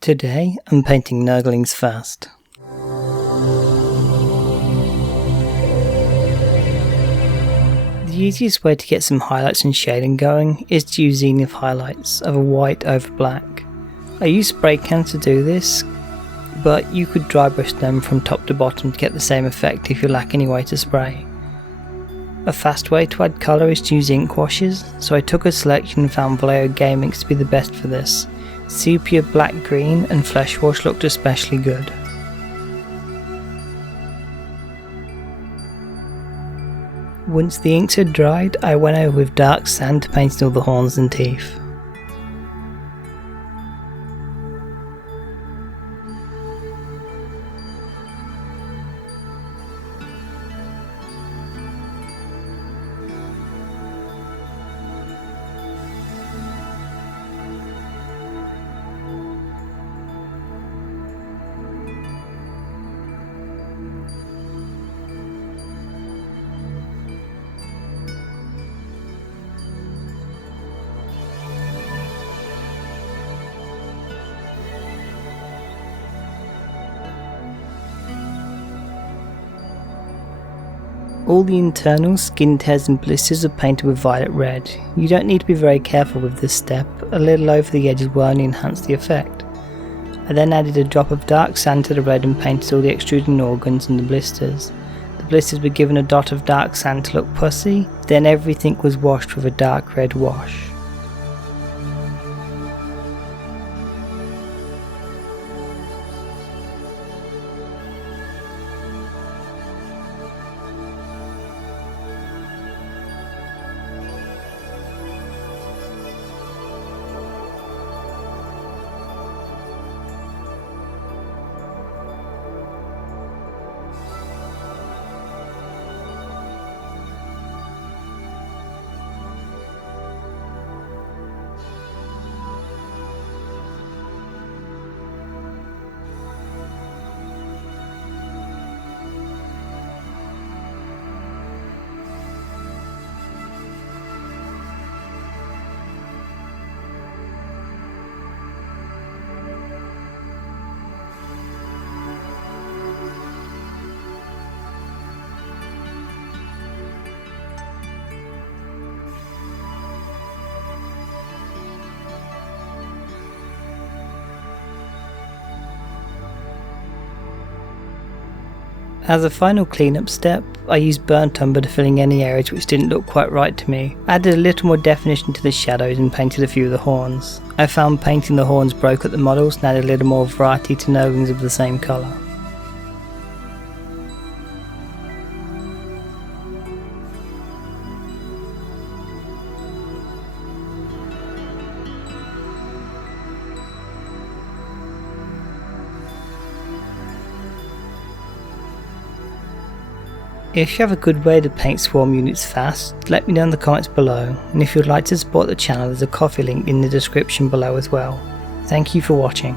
Today I'm painting Nurglings fast. The easiest way to get some highlights and shading going is to use zenith highlights of a white over black. I use spray cans to do this, but you could dry brush them from top to bottom to get the same effect if you lack any way to spray. A fast way to add colour is to use ink washes, so I took a selection and found Vallejo Gaming's to be the best for this. Sepia, black, green and flesh wash looked especially good. Once the inks had dried, I went over with dark sand to paint all the horns and teeth. All the internal skin tears and blisters are painted with violet red. You don't need to be very careful with this step, a little over the edges will only enhance the effect. I then added a drop of dark sand to the red and painted all the extruding organs and the blisters. The blisters were given a dot of dark sand to look pussy, then everything was washed with a dark red wash. As a final cleanup step, I used burnt umber to fill in any areas which didn't look quite right to me. I added a little more definition to the shadows and painted a few of the horns. I found painting the horns broke up the models and added a little more variety to Nurglings of the same colour. If you have a good way to paint swarm units fast, let me know in the comments below, and if you'd like to support the channel there's a coffee link in the description below as well. Thank you for watching.